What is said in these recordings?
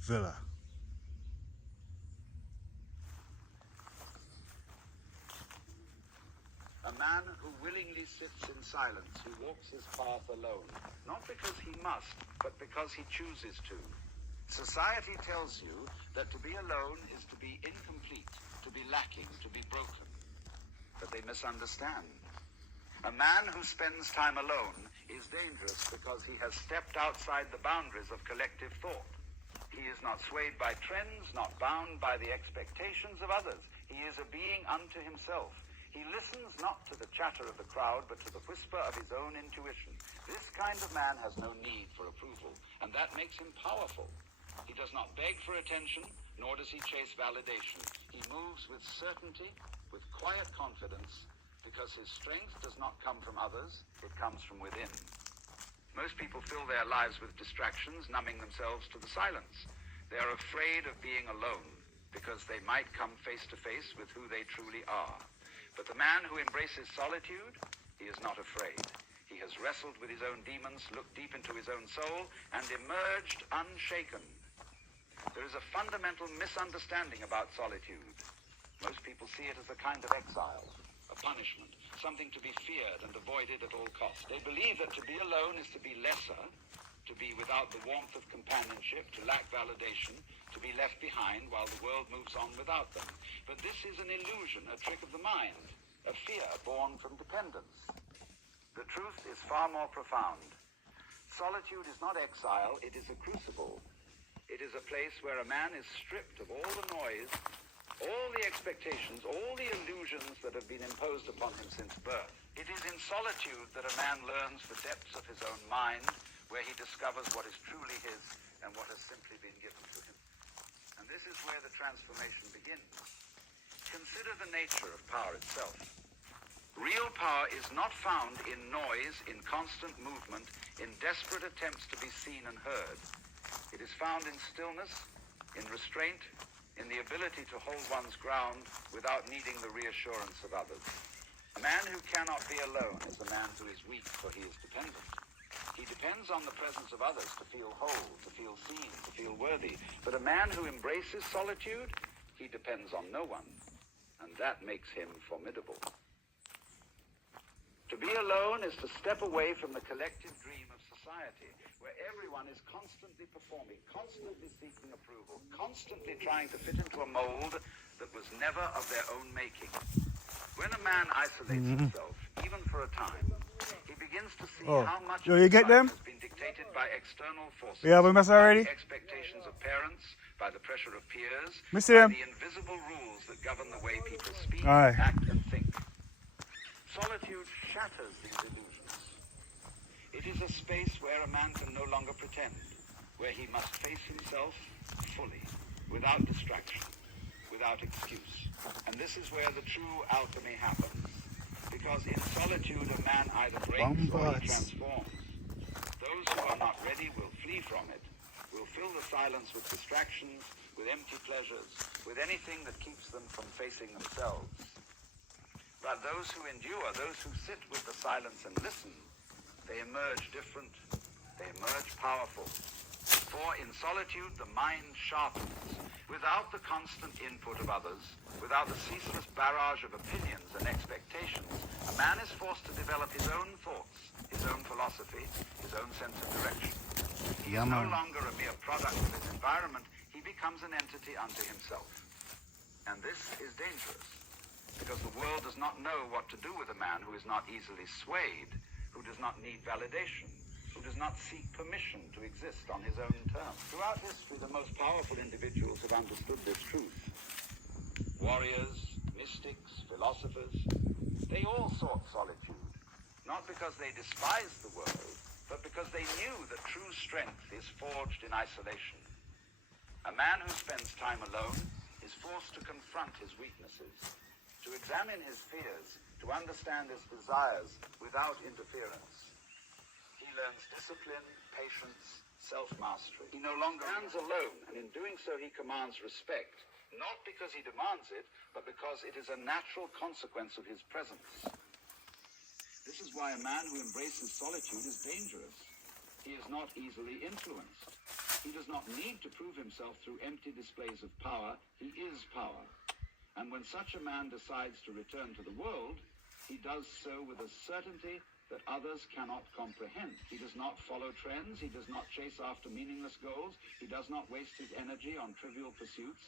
Villa. A man who willingly sits in silence, who walks his path alone, not because he must, but because he chooses to. Society tells you that to be alone is to be incomplete, to be lacking, to be broken. But they misunderstand. A man who spends time alone is dangerous because he has stepped outside the boundaries of collective thought. He is not swayed by trends, not bound by the expectations of others. He is a being unto himself. He listens not to the chatter of the crowd, but to the whisper of his own intuition. This kind of man has no need for approval, and that makes him powerful. He does not beg for attention, nor does he chase validation. He moves with certainty, with quiet confidence, because his strength does not come from others, it comes from within. Most people fill their lives with distractions, numbing themselves to the silence. They are afraid of being alone, because they might come face to face with who they truly are. But the man who embraces solitude, he is not afraid. He has wrestled with his own demons, looked deep into his own soul, and emerged unshaken. There is a fundamental misunderstanding about solitude. Most people see it as a kind of exile, a punishment, something to be feared and avoided at all costs. They believe that to be alone is to be lesser, to be without the warmth of companionship, to lack validation, to be left behind while the world moves on without them. But this is an illusion, a trick of the mind, a fear born from dependence. The truth is far more profound. Solitude is not exile, it is a crucible. It is a place where a man is stripped of all the noise, all the expectations, all the illusions that have been imposed upon him since birth. It is in solitude that a man learns the depths of his own mind, where he discovers what is truly his and what has simply been given to him. And this is where the transformation begins. Consider the nature of power itself. Real power is not found in noise, in constant movement, in desperate attempts to be seen and heard. It is found in stillness, in restraint, in the ability to hold one's ground without needing the reassurance of others. A man who cannot be alone is a man who is weak, for he is dependent. He depends on the presence of others to feel whole, to feel seen, to feel worthy. But a man who embraces solitude, he depends on no one, and that makes him formidable. To be alone is to step away from the collective dream of society, where everyone is constantly performing, constantly seeking approval, constantly trying to fit into a mold that was never of their own making. When a man isolates himself, even for a time, he begins to see how much of his life has been dictated by external forces, Yeah, we must already. by the expectations of parents, by the pressure of peers, Missed by him. the invisible rules that govern the way people speak, Aye. act, and think. Solitude shatters these illusions. It is a space where a man can no longer pretend, where he must face himself fully, without distraction, without excuse. And this is where the true alchemy happens. Because in solitude, a man either breaks or he transforms. Those who are not ready will flee from it, will fill the silence with distractions, with empty pleasures, with anything that keeps them from facing themselves. But those who endure, those who sit with the silence and listen, they emerge different, they emerge powerful. For in solitude, the mind sharpens. Without the constant input of others, without the ceaseless barrage of opinions and expectations, a man is forced to develop his own thoughts, his own philosophy, his own sense of direction. He is no longer a mere product of his environment, he becomes an entity unto himself. And this is dangerous, because the world does not know what to do with a man who is not easily swayed, who does not need validation, who does not seek permission to exist on his own terms. Throughout history, the most powerful individuals have understood this truth. Warriors, mystics, philosophers, they all sought solitude, not because they despised the world, but because they knew that true strength is forged in isolation. A man who spends time alone is forced to confront his weaknesses, to examine his fears, to understand his desires without interference. He learns discipline, patience, self-mastery. He no longer stands alone, and in doing so he commands respect, not because he demands it, but because it is a natural consequence of his presence. This is why a man who embraces solitude is dangerous. He is not easily influenced. He does not need to prove himself through empty displays of power. He is power. And when such a man decides to return to the world, he does so with a certainty that others cannot comprehend. He does not follow trends. He does not chase after meaningless goals. He does not waste his energy on trivial pursuits.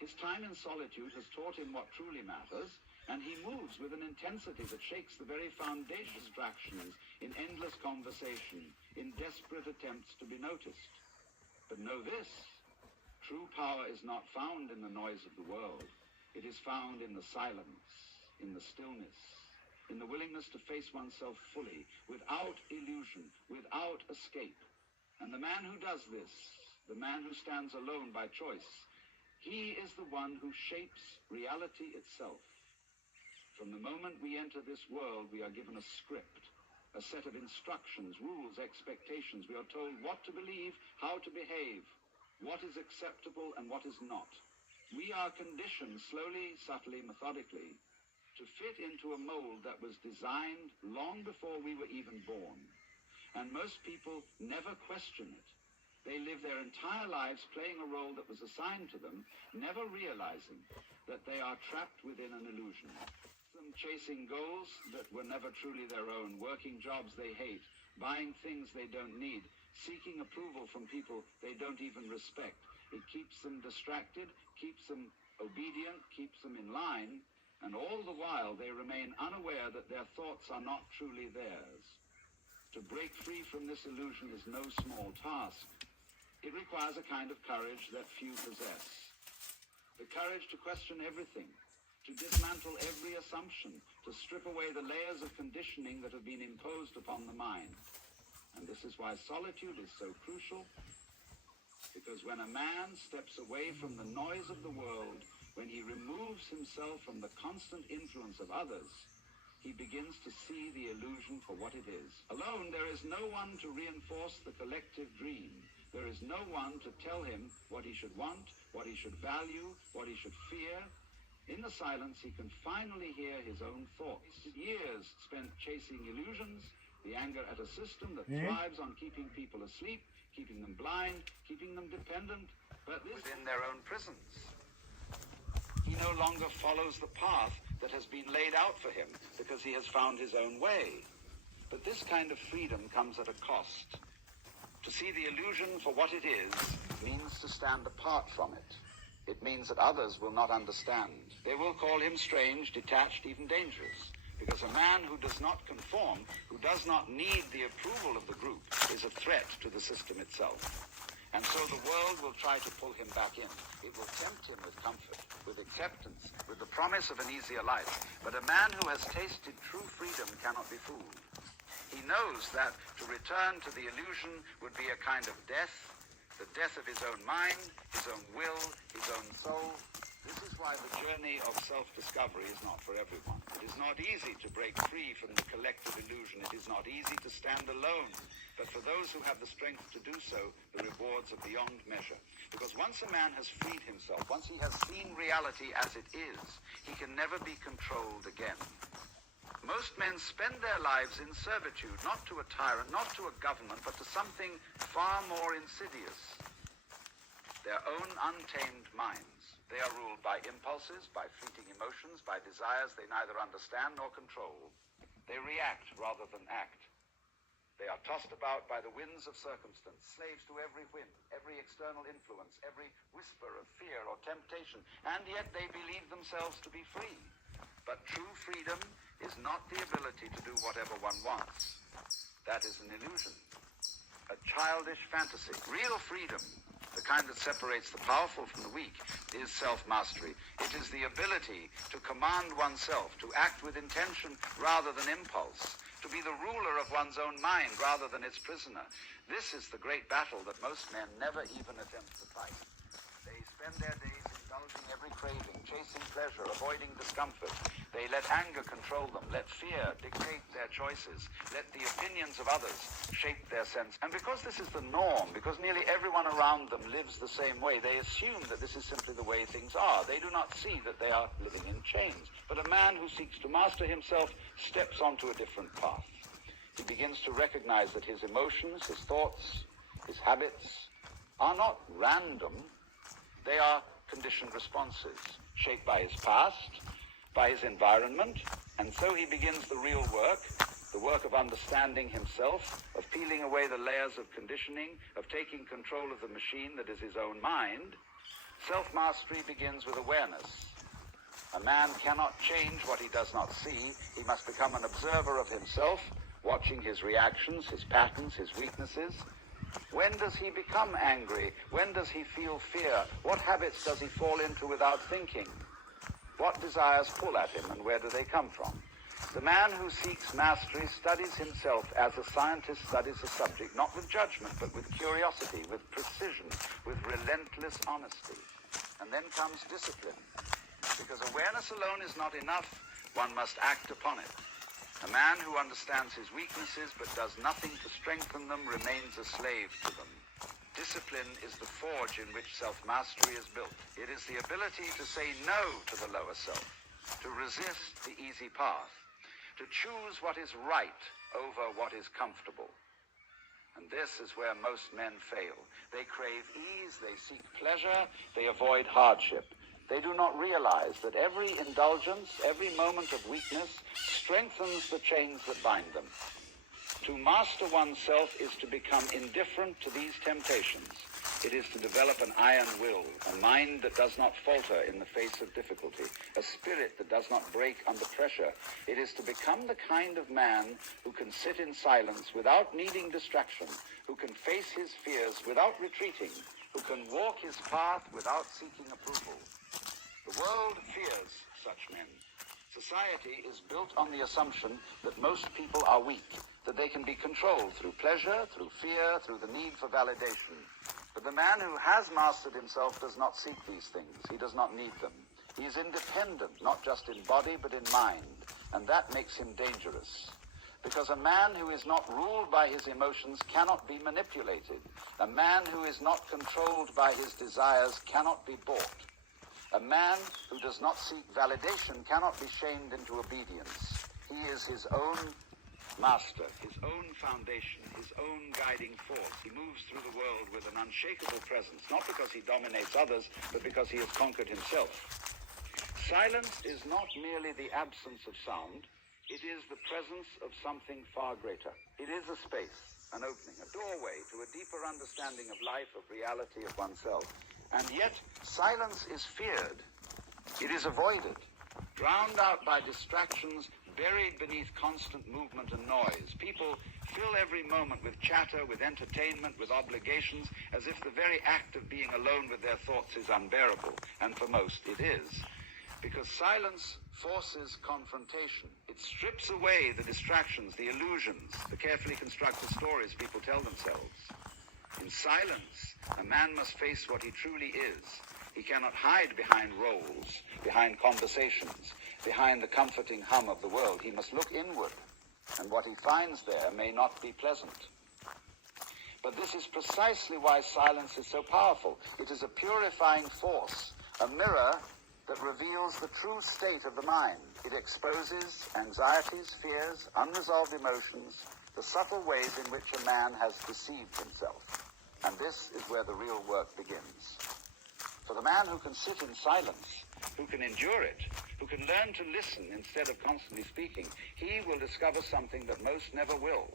His time in solitude has taught him what truly matters, and he moves with an intensity that shakes the very foundation of distractions in endless conversation, in desperate attempts to be noticed. But know this, true power is not found in the noise of the world. It is found in the silence, in the stillness, in the willingness to face oneself fully, without illusion, without escape. And the man who does this, the man who stands alone by choice, he is the one who shapes reality itself. From the moment we enter this world, we are given a script, a set of instructions, rules, expectations. We are told what to believe, how to behave, what is acceptable and what is not. We are conditioned slowly, subtly, methodically, to fit into a mold that was designed long before we were even born. And most people never question it. They live their entire lives playing a role that was assigned to them, never realizing that they are trapped within an illusion. Them chasing goals that were never truly their own, working jobs they hate, buying things they don't need, seeking approval from people they don't even respect. It keeps them distracted, keeps them obedient, keeps them in line, and all the while they remain unaware that their thoughts are not truly theirs. To break free from this illusion is no small task. It requires a kind of courage that few possess. The courage to question everything, to dismantle every assumption, to strip away the layers of conditioning that have been imposed upon the mind. And this is why solitude is so crucial, because when a man steps away from the noise of the world, when he removes himself from the constant influence of others, he begins to see the illusion for what it is. Alone, there is no one to reinforce the collective dream. There is no one to tell him what he should want, what he should value, what he should fear. In the silence, he can finally hear his own thoughts. Years spent chasing illusions, the anger at a system that thrives on keeping people asleep, keeping them blind, keeping them dependent, but within their own prisons. He no longer follows the path that has been laid out for him because he has found his own way. But this kind of freedom comes at a cost. To see the illusion for what it is means to stand apart from it. It means that others will not understand. They will call him strange, detached, even dangerous. Because a man who does not conform, who does not need the approval of the group, is a threat to the system itself. And so the world will try to pull him back in. It will tempt him with comfort, with acceptance, with the promise of an easier life. But a man who has tasted true freedom cannot be fooled. He knows that to return to the illusion would be a kind of death, the death of his own mind, his own will, his own soul. This is why the journey of self-discovery is not for everyone. It is not easy to break free from the collective illusion. It is not easy to stand alone. But for those who have the strength to do so, the rewards are beyond measure. Because once a man has freed himself, once he has seen reality as it is, he can never be controlled again. Most men spend their lives in servitude, not to a tyrant, not to a government, but to something far more insidious. Their own untamed minds. They are ruled by impulses, by fleeting emotions, by desires they neither understand nor control. They react rather than act. They are tossed about by the winds of circumstance, slaves to every whim, every external influence, every whisper of fear or temptation, and yet they believe themselves to be free. But true freedom is not the ability to do whatever one wants. That is an illusion, a childish fantasy. Real freedom, the kind that separates the powerful from the weak, is self-mastery. It is the ability to command oneself, to act with intention rather than impulse, to be the ruler of one's own mind rather than its prisoner. This is the great battle that most men never even attempt to fight. They spend their days indulging every craving, chasing pleasure, avoiding discomfort. They let anger control them, let fear dictate their choices, let the opinions of others shape their sense. And because this is the norm, because nearly everyone around them lives the same way, they assume that this is simply the way things are. They do not see that they are living in chains. But a man who seeks to master himself steps onto a different path. he begins to recognize that his emotions, his thoughts, his habits are not random. They are conditioned responses shaped by his past, by his environment, and so he begins the real work, the work of understanding himself, of peeling away the layers of conditioning, of taking control of the machine that is his own mind. Self-mastery begins with awareness. A man cannot change what he does not see. He must become an observer of himself, watching his reactions, his patterns, his weaknesses. When does he become angry? When does he feel fear? What habits does he fall into without thinking? What desires pull at him, and where do they come from? The man who seeks mastery studies himself as a scientist studies a subject, not with judgment, but with curiosity, with precision, with relentless honesty. And then comes discipline. Because awareness alone is not enough, one must act upon it. A man who understands his weaknesses but does nothing to strengthen them remains a slave to them. Discipline is the forge in which self-mastery is built. It is the ability to say no to the lower self, to resist the easy path, to choose what is right over what is comfortable. And this is where most men fail. They crave ease, they seek pleasure, they avoid hardship. They do not realize that every indulgence, every moment of weakness strengthens the chains that bind them. To master oneself is to become indifferent to these temptations. It is to develop an iron will, a mind that does not falter in the face of difficulty, a spirit that does not break under pressure. It is to become the kind of man who can sit in silence without needing distraction, who can face his fears without retreating, who can walk his path without seeking approval. The world fears such men. Society is built on the assumption that most people are weak, that they can be controlled through pleasure, through fear, through the need for validation. But the man who has mastered himself does not seek these things. He does not need them. He is independent, not just in body, but in mind. And that makes him dangerous. Because a man who is not ruled by his emotions cannot be manipulated. A man who is not controlled by his desires cannot be bought. A man who does not seek validation cannot be shamed into obedience. He is his own master, his own foundation, his own guiding force. He moves through the world with an unshakable presence, not because he dominates others, but because he has conquered himself. Silence is not merely the absence of sound. It is the presence of something far greater. It is a space, an opening, a doorway to a deeper understanding of life, of reality, of oneself. And yet, silence is feared. It is avoided, drowned out by distractions, buried beneath constant movement and noise. People fill every moment with chatter, with entertainment, with obligations, as if the very act of being alone with their thoughts is unbearable. And for most, it is. Because silence forces confrontation. It strips away the distractions, the illusions, the carefully constructed stories people tell themselves. In silence, a man must face what he truly is. He cannot hide behind roles, behind conversations, behind the comforting hum of the world. He must look inward, and what he finds there may not be pleasant. But this is precisely why silence is so powerful. It is a purifying force, a mirror that reveals the true state of the mind. It exposes anxieties, fears, unresolved emotions, the subtle ways in which a man has deceived himself. And this is where the real work begins. For the man who can sit in silence, who can endure it, who can learn to listen instead of constantly speaking, he will discover something that most never will.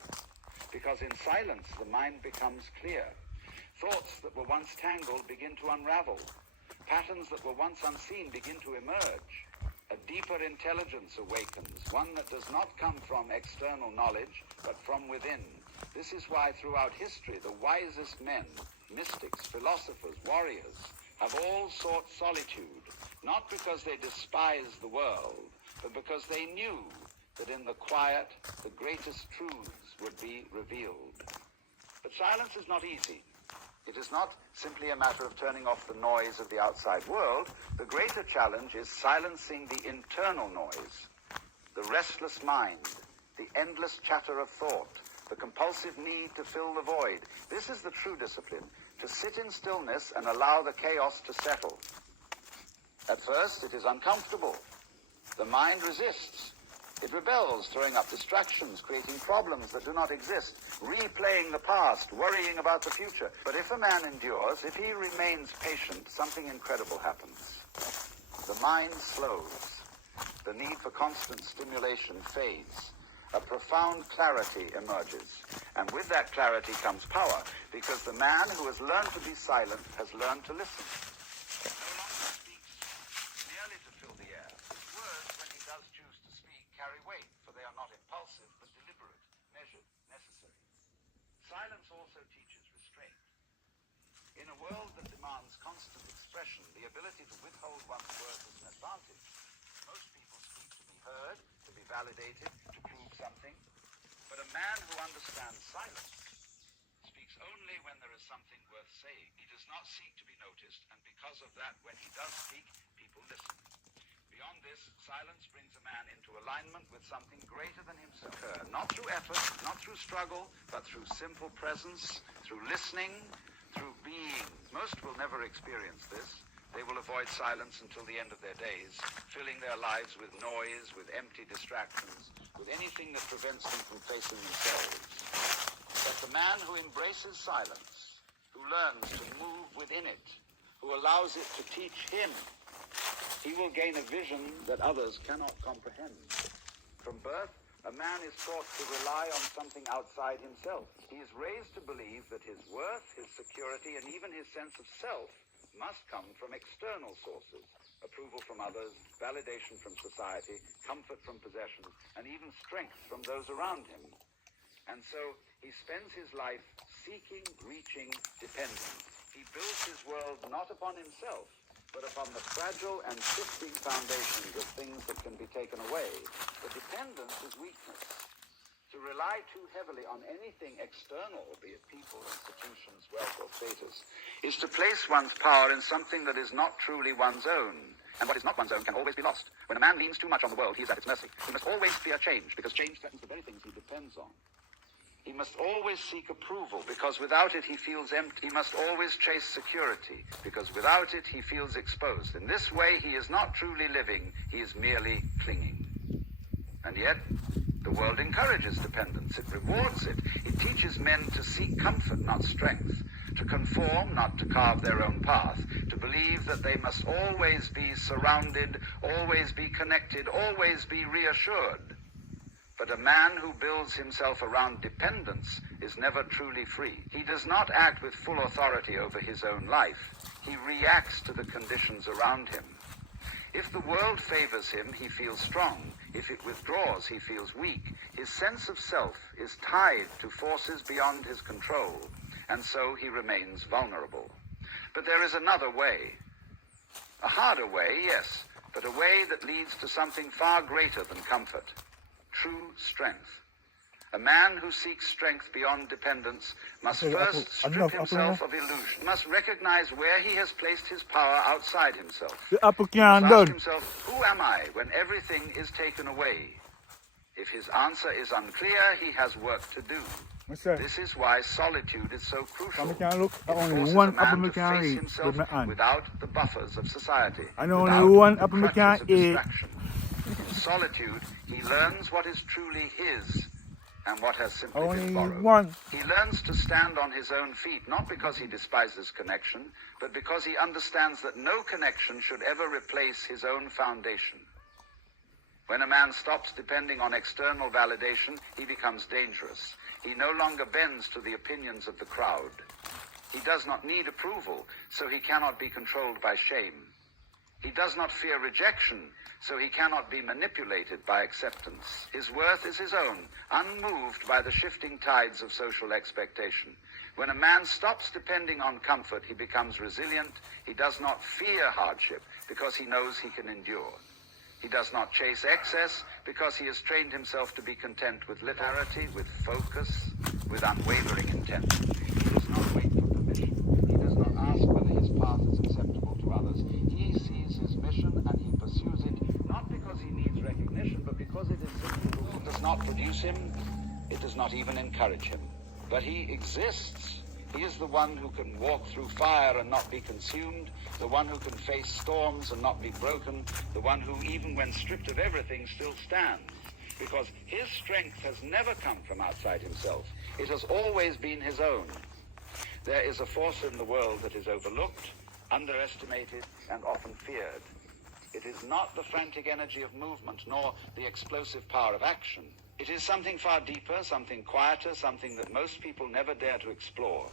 Because in silence, the mind becomes clear. Thoughts that were once tangled begin to unravel. Patterns that were once unseen begin to emerge. A deeper intelligence awakens, one that does not come from external knowledge, but from within. This is why throughout history the wisest men, mystics, philosophers, warriors, have all sought solitude, not because they despised the world, but because they knew that in the quiet the greatest truths would be revealed. But silence is not easy. It is not simply a matter of turning off the noise of the outside world. The greater challenge is silencing the internal noise, the restless mind, the endless chatter of thought, the compulsive need to fill the void. This is the true discipline, to sit in stillness and allow the chaos to settle. At first, it is uncomfortable. The mind resists. It rebels, throwing up distractions, creating problems that do not exist, replaying the past, worrying about the future. But if a man endures, if he remains patient, something incredible happens. The mind slows. The need for constant stimulation fades. A profound clarity emerges. And with that clarity comes power, because the man who has learned to be silent has learned to listen. No longer speaks merely to fill the air. His words, when he does choose to speak, carry weight, for they are not impulsive, but deliberate, measured, necessary. Silence also teaches restraint. In a world that demands constant expression, the ability to withhold one's words is an advantage. Most people speak to be heard, to be validated, to prove something. But a man who understands silence speaks only when there is something worth saying. He does not seek to be noticed, and because of that, when he does speak, people listen. Beyond this, silence brings a man into alignment with something greater than himself. Not through effort, not through struggle, but through simple presence, through listening, through being. Most will never experience this. They will avoid silence until the end of their days, filling their lives with noise, with empty distractions, with anything that prevents them from facing themselves. But the man who embraces silence, who learns to move within it, who allows it to teach him, he will gain a vision that others cannot comprehend. From birth, a man is taught to rely on something outside himself. He is raised to believe that his worth, his security, and even his sense of self must come from external sources, approval from others, validation from society, comfort from possessions, and even strength from those around him. And so he spends his life seeking, reaching dependence. He builds his world not upon himself, but upon the fragile and shifting foundations of things that can be taken away. The dependence is weakness. To rely too heavily on anything external, be it people, institutions, wealth, or status, is to place one's power in something that is not truly one's own. And what is not one's own can always be lost. When a man leans too much on the world, he is at its mercy. He must always fear change, because change threatens the very things he depends on. He must always seek approval, because without it he feels empty. He must always chase security, because without it he feels exposed. In this way he is not truly living, he is merely clinging. And yet, the world encourages dependence. It rewards it. It teaches men to seek comfort, not strength, to conform, not to carve their own path, to believe that they must always be surrounded, always be connected, always be reassured. But a man who builds himself around dependence is never truly free. He does not act with full authority over his own life. He reacts to the conditions around him. If the world favors him, he feels strong. If it withdraws, he feels weak. His sense of self is tied to forces beyond his control, and so he remains vulnerable. But there is another way. A harder way, yes, but a way that leads to something far greater than comfort. True strength. A man who seeks strength beyond dependence must first strip himself of illusion, must recognize where he has placed his power outside himself. He must ask himself, who am I when everything is taken away? If his answer is unclear, he has work to do. This is why solitude is so crucial. It forces a man to face himself without the buffers of society, without the crutches of distraction. In solitude, he learns what is truly his and what has simply been borrowed. He learns to stand on his own feet, not because he despises connection, but because he understands that no connection should ever replace his own foundation. When a man stops depending on external validation, he becomes dangerous. He no longer bends to the opinions of the crowd. He does not need approval, so he cannot be controlled by shame. He does not fear rejection, so he cannot be manipulated by acceptance. His worth is his own, unmoved by the shifting tides of social expectation. When a man stops depending on comfort, he becomes resilient. He does not fear hardship because he knows he can endure. He does not chase excess because he has trained himself to be content with clarity, with focus, with unwavering intent. He does not wait for permission. He does not ask whether his path is acceptable to others. He sees his mission and he pursues it, not because he needs recognition, but because it is simple. It does not produce him. It does not even encourage him. But he exists. He is the one who can walk through fire and not be consumed, the one who can face storms and not be broken, the one who, even when stripped of everything, still stands, because his strength has never come from outside himself. It has always been his own. There is a force in the world that is overlooked, underestimated, and often feared. It is not the frantic energy of movement, nor the explosive power of action. It is something far deeper, something quieter, something that most people never dare to explore.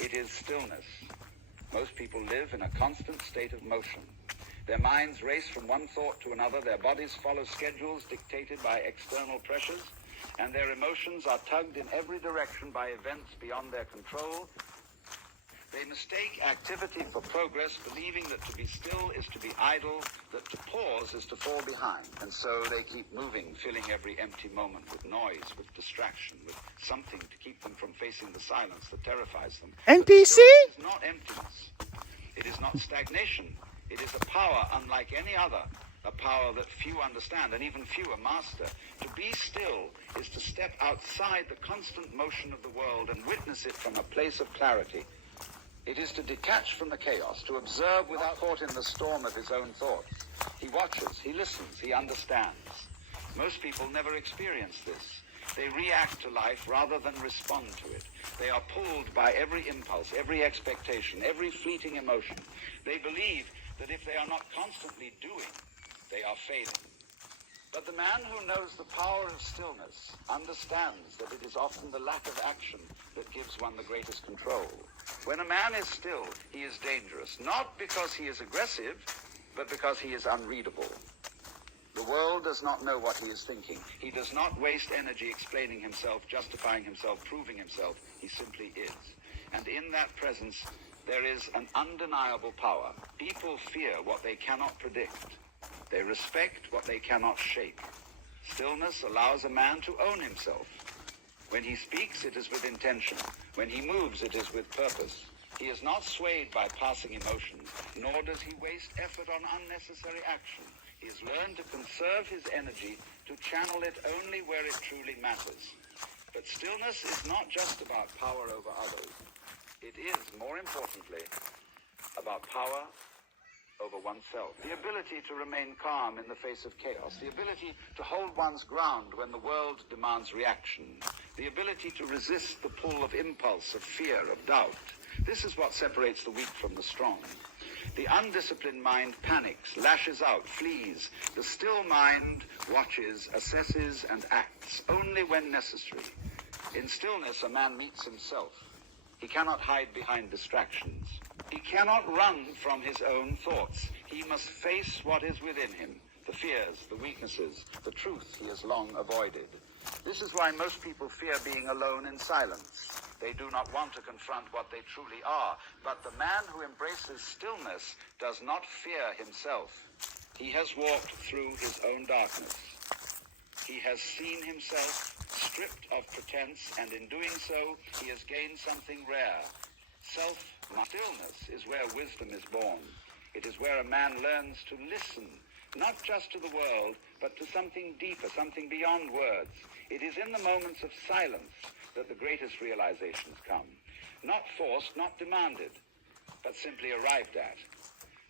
It is stillness. Most people live in a constant state of motion. Their minds race from one thought to another, their bodies follow schedules dictated by external pressures, and their emotions are tugged in every direction by events beyond their control. They mistake activity for progress, believing that to be still is to be idle, that to pause is to fall behind. And so they keep moving, filling every empty moment with noise, with distraction, with something to keep them from facing the silence that terrifies them. NPC? It is not emptiness. It is not stagnation. It is a power unlike any other, a power that few understand and even fewer master. To be still is to step outside the constant motion of the world and witness it from a place of clarity. It is to detach from the chaos, to observe without caught in the storm of his own thoughts. He watches, he listens, he understands. Most people never experience this. They react to life rather than respond to it. They are pulled by every impulse, every expectation, every fleeting emotion. They believe that if they are not constantly doing, they are failing. But the man who knows the power of stillness understands that it is often the lack of action that gives one the greatest control. When a man is still, he is dangerous, not because he is aggressive, but because he is unreadable. The world does not know what he is thinking. He does not waste energy explaining himself, justifying himself, proving himself. He simply is. And in that presence, there is an undeniable power. People fear what they cannot predict. They respect what they cannot shape. Stillness allows a man to own himself. When he speaks, it is with intention. When he moves, it is with purpose. He is not swayed by passing emotions, nor does he waste effort on unnecessary action. He has learned to conserve his energy, to channel it only where it truly matters. But stillness is not just about power over others. It is, more importantly, about power over oneself. The ability to remain calm in the face of chaos. The ability to hold one's ground when the world demands reaction. The ability to resist the pull of impulse, of fear, of doubt. This is what separates the weak from the strong. The undisciplined mind panics, lashes out, flees. The still mind watches, assesses, and acts only when necessary. In stillness, a man meets himself. He cannot hide behind distractions. He cannot run from his own thoughts. He must face what is within him, the fears, the weaknesses, the truth he has long avoided. This is why most people fear being alone in silence. They do not want to confront what they truly are. But the man who embraces stillness does not fear himself. He has walked through his own darkness. He has seen himself stripped of pretense, and in doing so, he has gained something rare. Stillness is where wisdom is born. It is where a man learns to listen, not just to the world, but to something deeper, something beyond words. It is in the moments of silence that the greatest realizations come. Not forced, not demanded, but simply arrived at.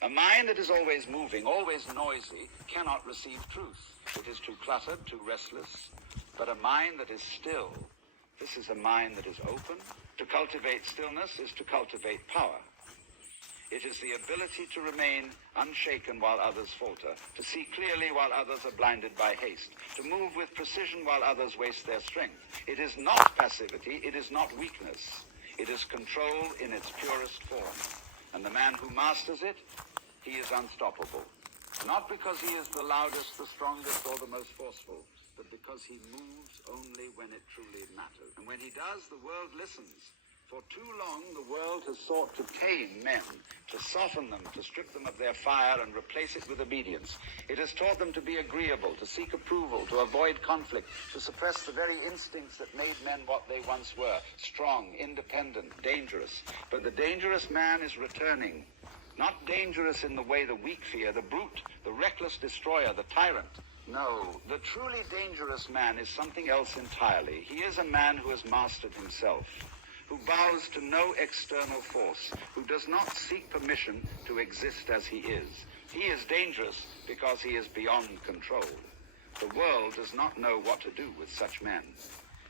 A mind that is always moving, always noisy, cannot receive truth. It is too cluttered, too restless. But a mind that is still, this is a mind that is open. To cultivate stillness is to cultivate power. It is the ability to remain unshaken while others falter, to see clearly while others are blinded by haste, to move with precision while others waste their strength. It is not passivity, it is not weakness. It is control in its purest form. And the man who masters it, he is unstoppable. Not because he is the loudest, the strongest, or the most forceful, but because he moves only when it truly matters. And when he does, the world listens. For too long, the world has sought to tame men, to soften them, to strip them of their fire and replace it with obedience. It has taught them to be agreeable, to seek approval, to avoid conflict, to suppress the very instincts that made men what they once were, strong, independent, dangerous. But the dangerous man is returning. Not dangerous in the way the weak fear, the brute, the reckless destroyer, the tyrant. No, the truly dangerous man is something else entirely. He is a man who has mastered himself, who bows to no external force, who does not seek permission to exist as he is. He is dangerous because he is beyond control. The world does not know what to do with such men.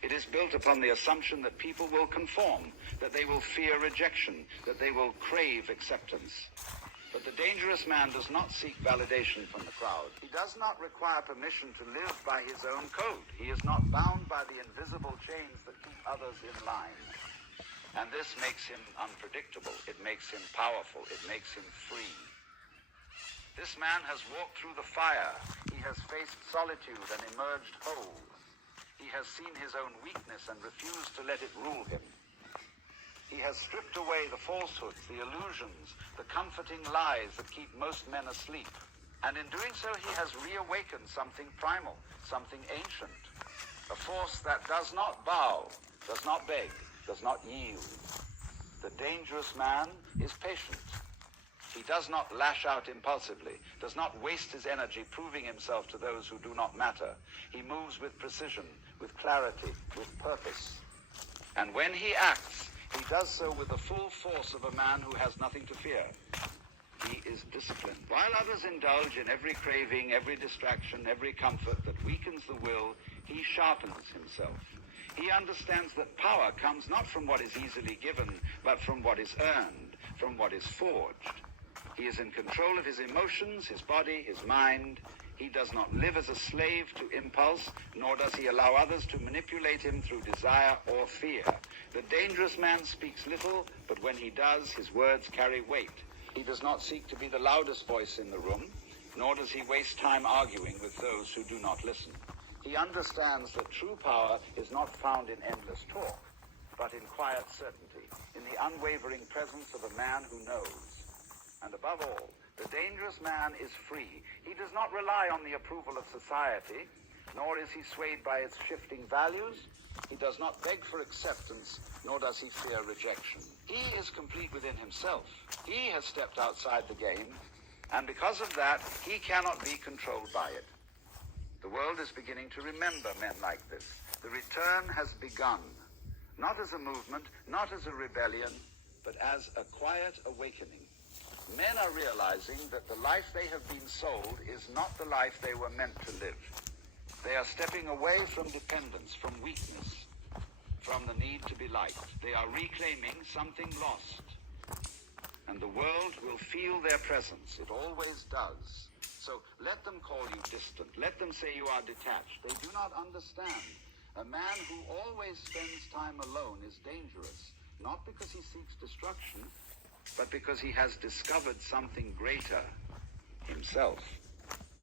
It is built upon the assumption that people will conform, that they will fear rejection, that they will crave acceptance. But the dangerous man does not seek validation from the crowd. He does not require permission to live by his own code. He is not bound by the invisible chains that keep others in line. And this makes him unpredictable. It makes him powerful. It makes him free. This man has walked through the fire. He has faced solitude and emerged whole. He has seen his own weakness and refused to let it rule him. He has stripped away the falsehoods, the illusions, the comforting lies that keep most men asleep. And in doing so, he has reawakened something primal, something ancient, a force that does not bow, does not beg, does not yield. The dangerous man is patient. He does not lash out impulsively, does not waste his energy proving himself to those who do not matter. He moves with precision, with clarity, with purpose. And when he acts, he does so with the full force of a man who has nothing to fear. He is disciplined. While others indulge in every craving, every distraction, every comfort that weakens the will, he sharpens himself. He understands that power comes not from what is easily given, but from what is earned, from what is forged. He is in control of his emotions, his body, his mind. He does not live as a slave to impulse, nor does he allow others to manipulate him through desire or fear. The dangerous man speaks little, but when he does, his words carry weight. He does not seek to be the loudest voice in the room, nor does he waste time arguing with those who do not listen. He understands that true power is not found in endless talk, but in quiet certainty, in the unwavering presence of a man who knows. And above all, the dangerous man is free. He does not rely on the approval of society, nor is he swayed by its shifting values. He does not beg for acceptance, nor does he fear rejection. He is complete within himself. He has stepped outside the game, and because of that, he cannot be controlled by it. The world is beginning to remember men like this. The return has begun, not as a movement, not as a rebellion, but as a quiet awakening. Men are realizing that the life they have been sold is not the life they were meant to live. They are stepping away from dependence, from weakness, from the need to be liked. They are reclaiming something lost. And the world will feel their presence. It always does. So let them call you distant. Let them say you are detached. They do not understand. A man who always spends time alone is dangerous, not because he seeks destruction, but because he has discovered something greater, himself.